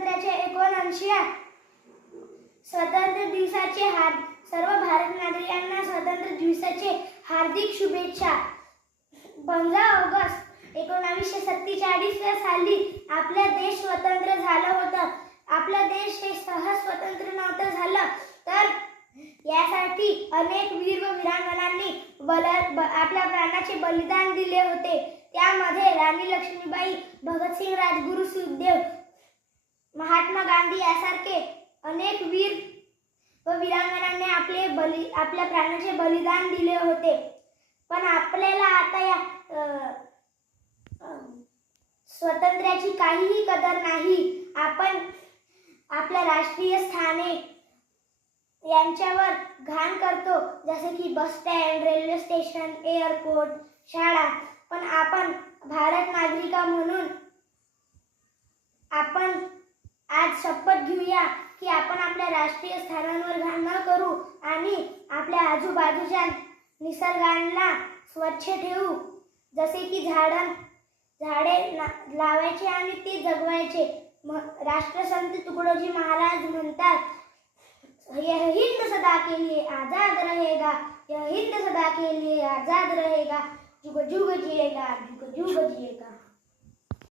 स्वातंत्र्याच्या 79व्या स्वातंत्र्य दिवसाचे सर्व भारत नागरिकांना स्वातंत्र्य दिवसाचे हार्दिक शुभेच्छा। 15 ऑगस्ट 1947 साली आपला देश स्वतंत्र झाला होता। आपला देश हे सहज स्वतंत्र नव्हतं झालं, तर यासाठी अनेक वीर व वीरांगनांनी आपल्या प्राणाचे बलिदान दिले होते। त्यामध्ये राणी लक्ष्मीबाई, भगतसिंग, राजगुरू, सुखदेव, महात्मा गांधी यासारखे अनेक वीर व वीरांगनांनी आपल्या प्राणाचे बलिदान दिले होते। पण आपल्याला आता या स्वातंत्र्याची काहीही कदर नाही। आपण आपल्या राष्ट्रीय स्थाने यांच्यावर घाण करतो, जसे की bus stand, railway station, airport, शाळा। पण आपण भारत नागरिक म्हणून आपण आज शपथ घेऊया की आपण आपल्या राष्ट्रीय स्थानांवर घाण न करू आणि आपल्या आजूबाजूच्या निसर्गाला स्वच्छ ठेवू, जसे की झाडे लावायचे आणि ते जगवायचे। राष्ट्रसंत तुकडोजी महाराज म्हणतात, यह हिंद सदा के लिए आजाद रहेगा, यह हिंद सदा के लिए आजाद रहेगा, जुग जुग जिएगा, जुग जुग जिएगा।